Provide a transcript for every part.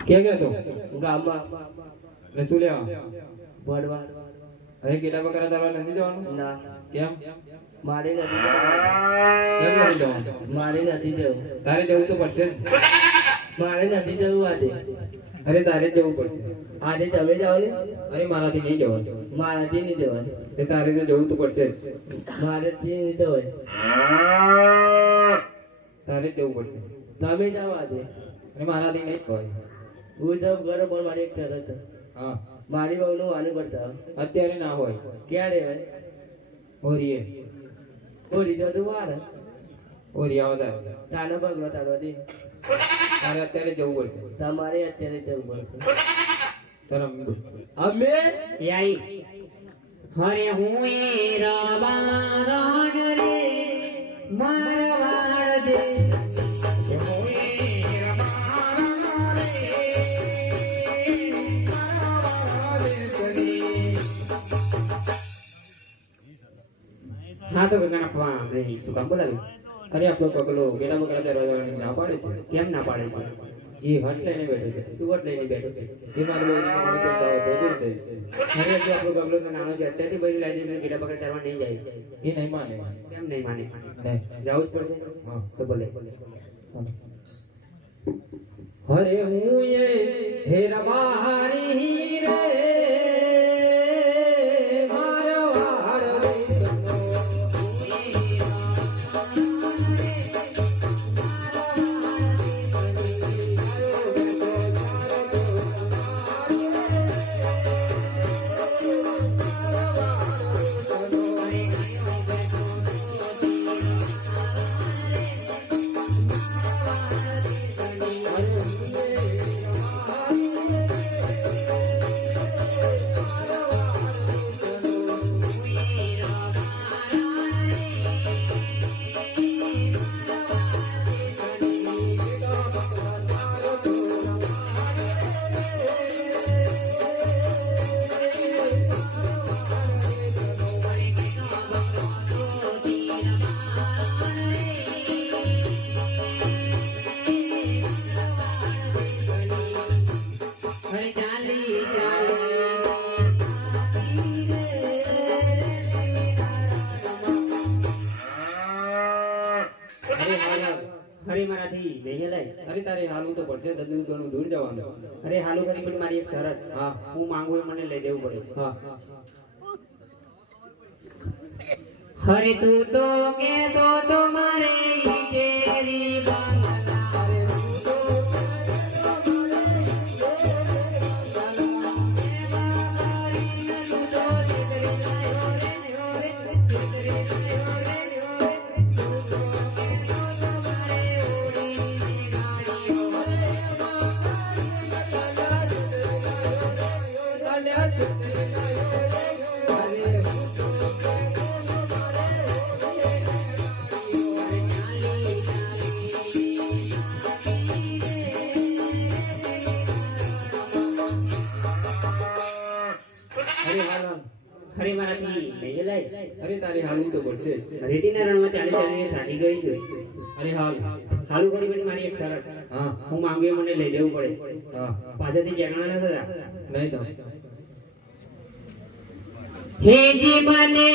ક્યાં ગયો તો ગામમાં એટલે શું લેવા ભણવા અરે કેટલા બકરા તારવા નથી જવાનું ના કેમ મારે નથી કેમ નથી જવાનું મારે નથી જવું તારે જવું તો પડશે જ. મારે નથી જવું આજે અરે તારે જવું પડશે આજે તમે જાઓ ને અરે મારાથી નહીં જવાનું મારાથી નહીં જવાનું એ તારે તો જવું તો પડશે જ મારેથી નહીં જવાય તારે જ જવું પડશે તમે જાઓ આજે અરે મારાથી નહીં હોય હું જાઉં ઘરે પણ મારી એક શરત છે. હા મારી બહુનું વાનું કરતા અત્યારે ના હોય ક્યારે હોય ઓરીએ ઓરી તો તું વાર ઓરી આવતા તાનો પગલો તાનો દી તારે અત્યારે જવું પડશે તમારે અત્યારે જવું પડશે તરમ અમે યાઈ હરે હું એ રબારણ રે મારવાડ દે હા તો ગગન આપવા રે શું કામ બોલાવી અરે આપણો પગલો કેટલા બકરા દરવાજા ના પાડે છે કેમ ના પાડે છે એ હટ લઈને બેઠો છે શું હટ લઈને બેઠો છે એ મારું મારું તો દૂર દઈશ હરે જો આપણો ગગલો તો નાનો છે અત્યારથી બધી લાઈ દેશે કેટલા પકડ ચારવા નહીં જાય એ નહીં માને કેમ નહીં માને નહીં જવું જ પડશે હા તો ભલે હરે હું એ હેરબારી રે મારવાડ રે હરે મારાથી નહીં હલાય અરે તારે હાલવું તો પડશે દૂર ઘણું દૂર જવાનું અરે હાલું કરી પણ મારી એક શરત હા હું માંગુ એ મને લઈ દેવું પડે હા હરે તું તો કે તો મારે તેરી બંગલા રે તું તો હરે મારાથી નહીં હલાય અરે તારે હાલવું તો પડશે રેતીના રણમાં ચાલી ચાલીને થાકી ગઈ છે અરે હાલ હાલું કરી પણ મારી એક શરત હા હું માંગુ એ મને લઈ દેવું પડે હા પાછળથી જગણા ના થતા નહીં તો હેજી મને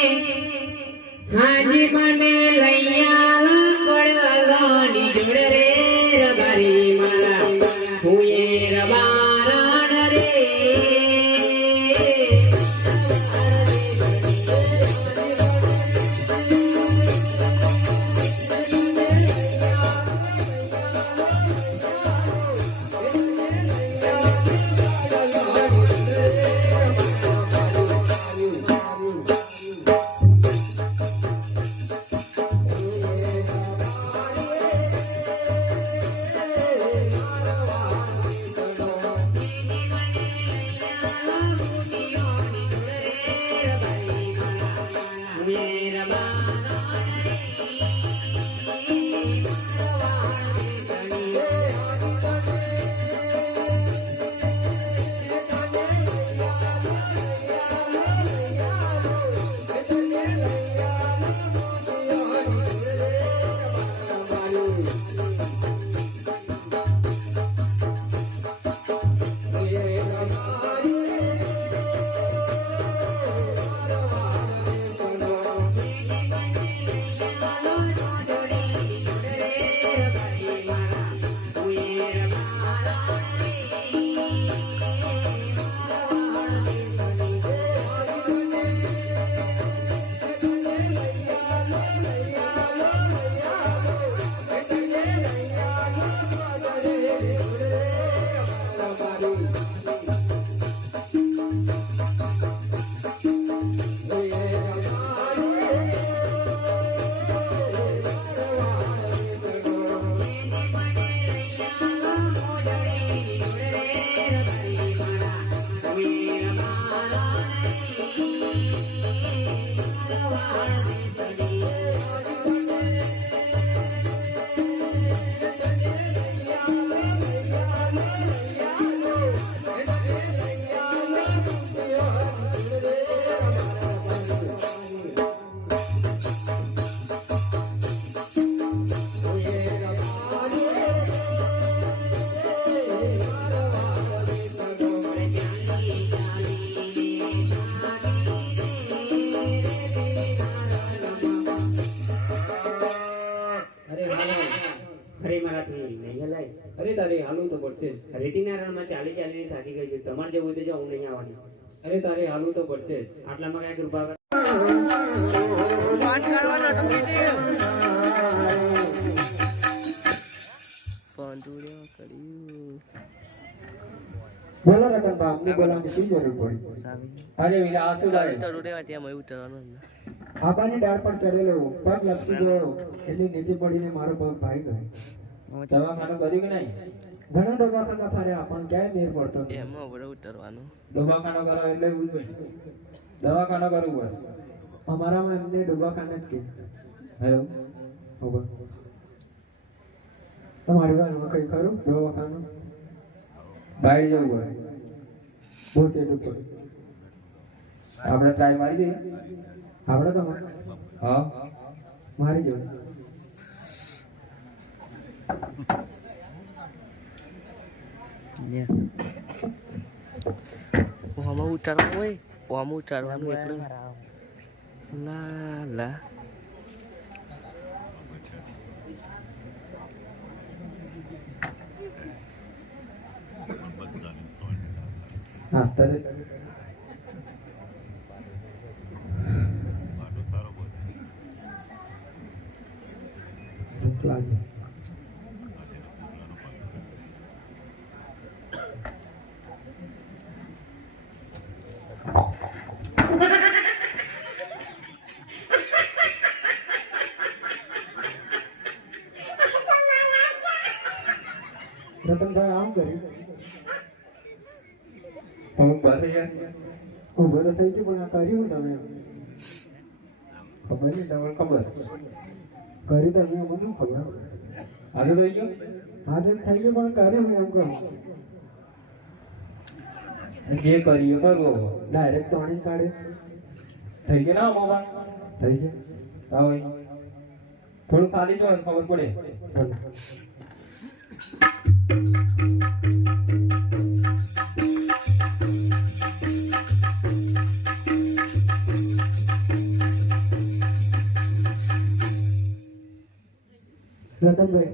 હાજી મને લૈયા કોળવાની જોડે રે રબારી મારા હું એ રબારણ રે તારે હાલવું તો પડશે જ. રેતીના રણમાં ચાલી ચાલીને થાકી ગઈ છું. તમારે જવું હોય તો જાઓ, હું નહીં આવવાની. અરે તારે હાલવું તો પડશે જ. આટલામાં કાંઈ કૃપા કરો. બોલો રતનબા, અમને બોલાવવાની શી જરૂર પડી? અરે વીરા આ શું લાગે? આબાની ડાળ પર ચડેલો પગ લપસી ગયો એટલે નીચે પડીને મારો પગ ભાઈ ગયો. દવાખાનું કર્યું કે નહીં? ઘણા દવાખાના ફર્યા પણ ક્યાંય મેર પડતો નહીં. દવાખાનું કરો એટલે એવું જ હોય. દવાખાનું કરવું પડે. અમારામાં એમને દવાખાને જ કે હેલો ખબર તમારી વારમાં કઈ ખરું દવાખાનું? બહાર જવું પડે. બહુ સેટ ઉપર આપણે ટ્રાય મારી દઈએ. આપણે તો હા મારી જવું. ઉતારવાનું એટલું લા લા નાસ્તા દે. ભૂખ લાગી. રતનભાઈ આમ કર્યું. અમુક પાસે યાર ઉભો તો થઈ ગયું પણ આ કર્યું તમે ખબર નહીં તમને ખબર. કર્યું તો મેં મને ખબર. આજે થઈ ગયું. હા તો થઈ ગયું પણ કર્યું એમ કહું. જે કર્યું કરવો. ડાયરેક્ટ તોણી કાઢે થઈ ગયું ના મોબાઈલ થઈ ગયું. હા ભાઈ થોડું ખાલી જો ખબર પડે. ભલે. રતનભાઈ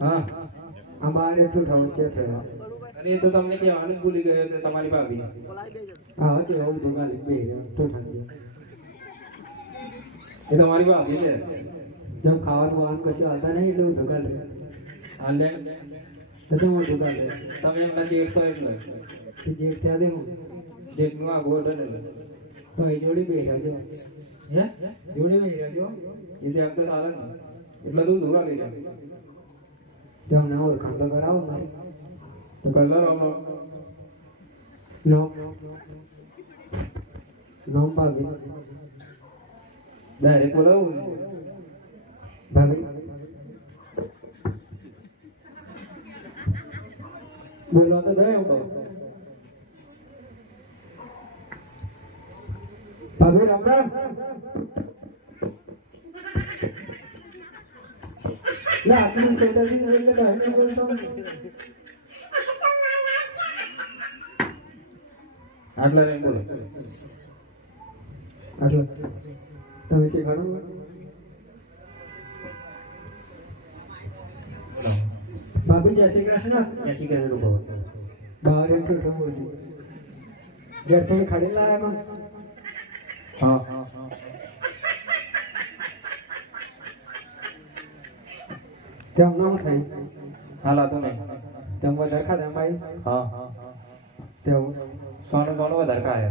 હા અમારે એટલું રમણ છે થયો. અરે એ તો તમને કહેવાનું જ ભૂલી ગયો કે તમારી ભાભી. હા છે આવું તો ગાલી બે તો ઠંડી. એ તમારી ભાભી છે. જેમ ખાવાનું વાહન કશું આવતા નહીં એટલે હું ધોકા લે હાલે તો હું ધોકા લે તમે એમના જેઠ છો એટલે જે ત્યાં દે હું જેઠનું આ ગોળ ને તો એ જોડી બે રહેજો. હે જોડી બે રહેજો. એ તો એમ તો ચાલે ને એટલે તું દોરા લઈ જાય તમને ઓળખાણ તો કરાવો મારે. તો કલર આવો નોમ નોમ ભાભી ડાયરેક્ટ બોલાવું ભાભી બોલવા તો દે એમ કહો. ભાભી રામ રામ. ના આટલી સેટાથી એટલે તો એને બોલતો આટલા રેન્જ બોલો. આટલા તમે શીખવાડો. ભાભી જય શ્રી કૃષ્ણ. જય શ્રી કૃષ્ણ રૂપા. બહાર એમ તો બોલ્યું ઘેર થોડી ખાડી લાયા કોણ. હા તેમ ન થાય હાલાતું નહીં. તેમ વધારે ખાધા ભાઈ હા તેવું સોનું સોનું વધારે ખાય.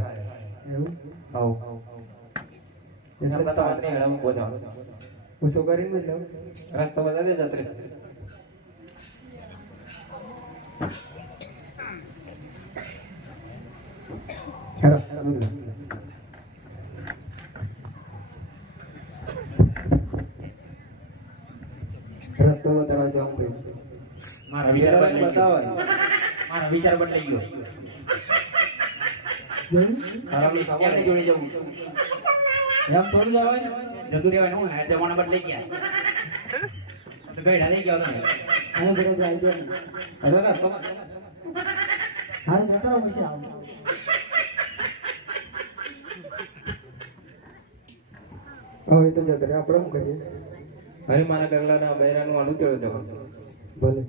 એવું હવ એટલે એમના તમારે નહીં હેડા મૂકવો જાવ. હું શું કરીને મતલબ રસ્તો બધા દે જત્રી. હેડો રસ્તો બતાડવા જવાનું થયું. મારા વિચાર વિચાર બદલાઈ ગયો. બતાવાય. મારો વિચાર બદલાઈ ગયો. જોયું? તારાની ખબર એમની નહીં. જોડે જવું. એમ થોડું જવાય. જતું રહેવાનું. હું આ જમાના બદલાઈ ગયા. તો ગયડા લઈ ગયો તમે. આને બધા જાય ગયા. અરે રસ્તો હારું જતા રહો પછી આવો. હવે તો જતા રહે આપણે શું કરીએ. અરે મારા ગરલાના બૈરાનું આનું કેળો જવાનું. ભલે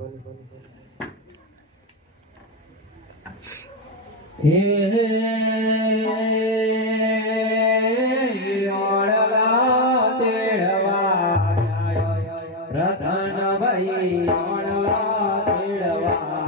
હે ઓળલા તેડવા રતનભાઈ ઓળલા તેડવા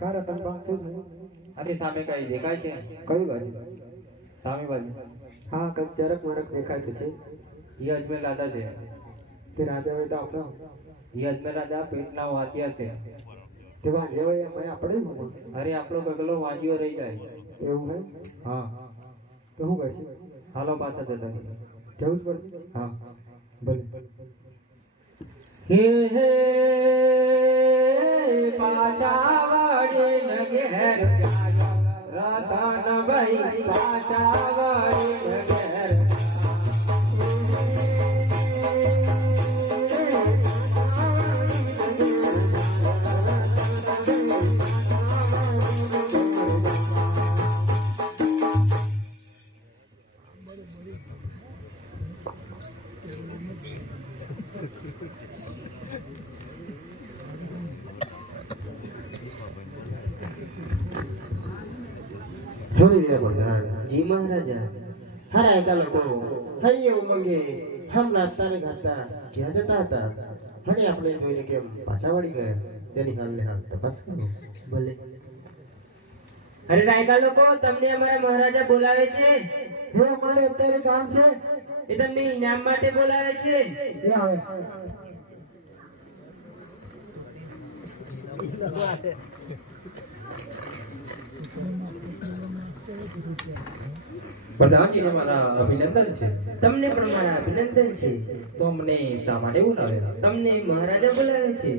કારા તન પાંચ શું થયું? અરે સામે કઈ દેખાય છે? કઈ બાજુ? સામે બાજુ હા કંઈક ચરક મરક દેખાય તો છે. એ અજમેર રાજા છે. તે રાજા હોય તો આપણો એ અજમેર રાજા પેટના વાંચ્યા છે. તે વાંજે હોય એમ આપણે જ મૂકો. અરે આપણો ગગલો વાંચ્યો રહી જાય. એવું હે હા તો શું કરશે? હાલો પાછા જતા રહીએ. જવું જ પડશે. હા ભલે હે હે પાછા વળીને ઘેર રતનભાઈ પાછા વળીને ઘેર જી મહારાજા હરા એકા લોકો હૈયે ઉમંગે હમ નાસ્તા ને ખાતા ક્યાં જતા હતા અને આપણે જોઈને કેમ પાછા વળી ગયા તેની હાલને હાલ તપાસ કરો. ભલે. અરે રાયકા લોકો તમને અમારા મહારાજા બોલાવે છે. હે અમારે અત્યારે કામ છે. એ તમને ઇનામ માટે બોલાવે છે. એ આવે પ્રધાનજીને મારા અભિનંદન છે. તમને પણ મારા અભિનંદન છે. તો અમને શા માટે બોલાવ્યા? તમને મહારાજા બોલાવે છે.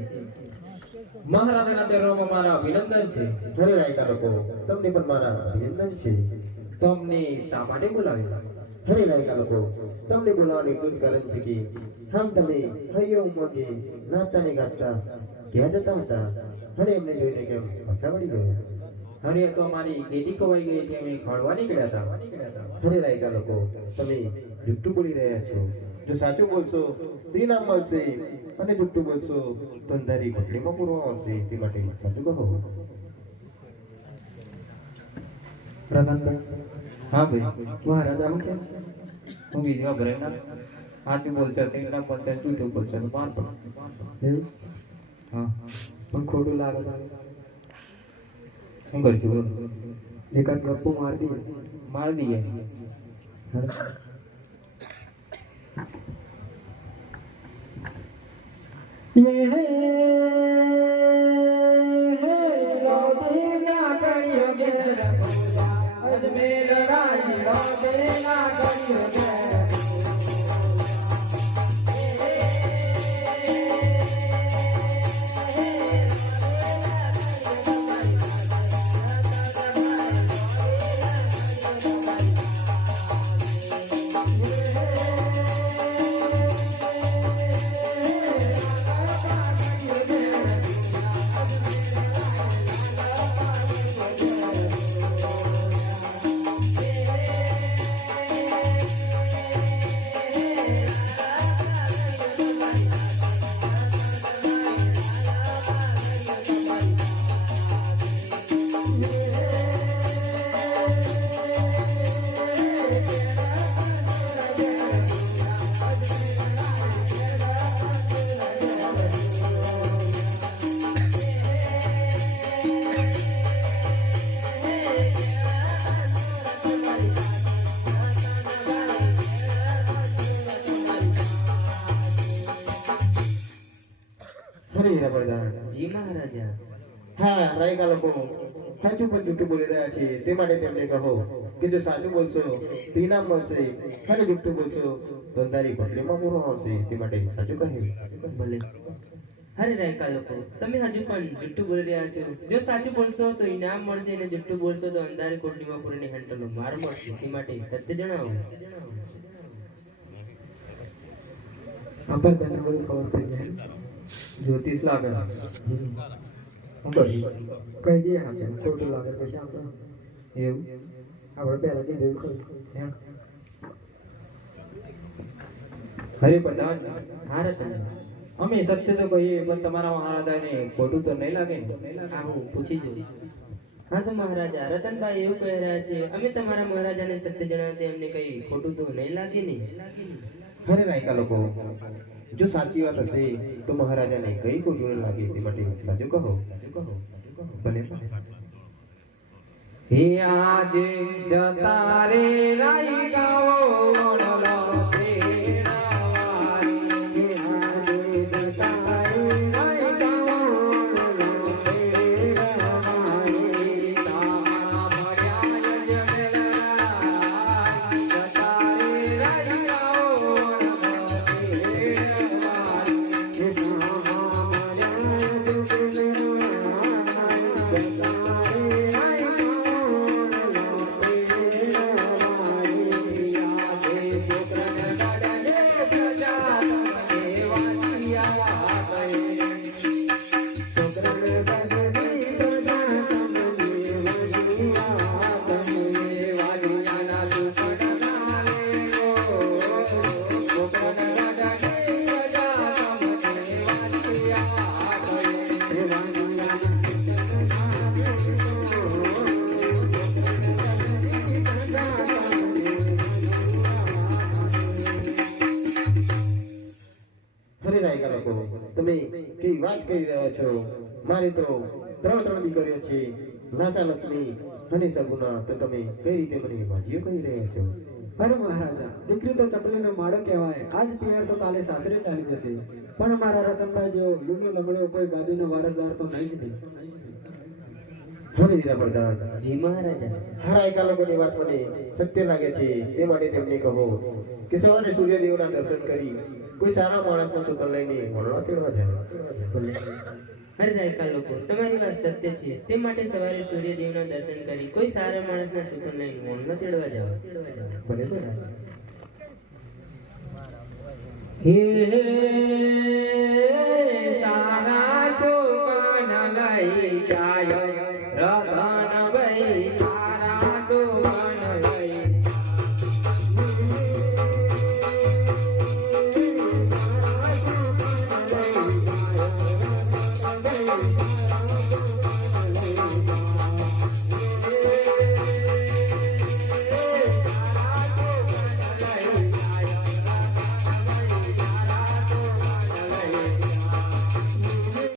મહારાજાના ચરણોમાં મારા અભિનંદન છે. ઘરે રાયકા લોકો તમને પણ મારા અભિનંદન છે. તો અમને શા માટે બોલાવ્યા? હરે રાયકા લોકો તમને બોલાવવાનું એટલું જ કારણ છે કે હમ તમે હૈયો ઉમંગે નાતા ને ગાતા ક્યાં જતા હતા અને એમને જોઈને કેમ પાછા વળી ગયા. અરે તો અમારી દેદી ખવાઈ ગઈ હતી, અમે ખોળવા નીકળ્યા હતા. હરે રાયકા લોકો તમે જુઠ્ઠું બોલી રહ્યા છો. જો સાચું બોલશો તો ઇનામ મળશે અને જુઠ્ઠું બોલશો તો અંધારી કોટડીમાં પૂરવામાં આવશે. તે માટે સાચું કહો. પ્રધાનભાઈ હા ભાઈ, મહારાજા હું કેમ હું બીજમાં ભરાય ના સાચું બોલશો તો ઇનામ મળશે, જૂઠું બોલશો તો માર પડે. એવું હા પણ ખોટું લાગે શું કરીશું બોલો? એકાદ ગપ્પો મારી દઈએ. માર દઈએ. અજમેર રાઈ રોદેલા કર્યો ઘેર Yeah. ખરી હીરા પ્રધાન જી મહારાજા. હા રાયકા લોકો સાચું પણ જૂઠું બોલી રહ્યા છે તે માટે તેમને કહો કે જો સાચું બોલશો તો ઇનામ મળશે અને જૂઠું બોલશો તો અંધારી પટલીમાં પૂરો આવશે તે માટે સાચું કહે. ભલે. અરે રાયકા લોકો, તમે હજુ પણ જુઠ્ઠું બોલી રહ્યા છો. જો સાચું બોલશો તો ઇનામ મળશે અને જુઠ્ઠું બોલશો તો અંધારી કોટડીમાં પૂરીને હેન્ટલો માર મળશે. તે માટે સત્ય જણાવો. આપણ તને બધું ખબર પડી જાય. જ્યોતિષ લાગે હું કરી કઈ દે આપે ખોટું લાગે પછી આપણે એવું આપણે પહેલા કીધું ખરું એમ. હરિપ્રધાન, હા રતન, અમે સત્ય તો કહીએ પણ તમારા મહારાજાને ખોટું તો નહીં લાગે ને? આ હું પૂછી જોઉં. હા તો મહારાજા, રતનભાઈ એવું કહી રહ્યા છે, અમે તમારા મહારાજાને સત્ય જણાવતા એમને કઈ ખોટું તો નહીં લાગે ને? અરે રાયકા લોકો જો સાચી વાત હશે તો મહારાજાને કઈ ખોટું ન લાગે તે માટે સાચું કહો. ભલે હે આજે જતા રે રાયકાઓ વણલો તેડાવારી. હે આજે જતા રે રાયકાઓ વણલો તેડાવારી. તારા ભર્યા યજમેલા જતા રે રાયકાઓ વણલો તેડાવારી. હે તારા ભર્યા યજમેલા અરે રાયકા લોકો તમે કઈ વાત કરી રહ્યા છો. મારી તો ત્રણ દીકરીઓ છે, લાસા લક્ષ્મી અને સગુના, તો તમે કઈ રીતે મને માજીઓ કહી રહ્યા છો? અરે મહારાજા, દીકરી તો ચકલીનો માળો કહેવાય. આજ પિયર તો કાલે સાસરે ચાલી જશે. પણ મારા રતનભાઈ જેવો લુગડો લમડો કોઈ ગાદીનો વારસદાર તો નહીં જ નહીં. હરે હીરા પ્રધાન, જી મહારાજા. હા રાયકા લોકોની વાત મને સત્ય લાગે છે તે માટે તેમને કહો કે સવારે સૂર્યદેવના દર્શન કરી કોઈ સારા માણસનો સુકન લઈને મળવા તેડવા જાય. અરે રાયકા લોકો, તમારી વાત સત્ય છે. તે માટે સવારે સૂર્યદેવના દર્શન કરી કોઈ સારા માણસના સુકન લઈને મોનમાં તેડવા જાઓ. બરાબર. હે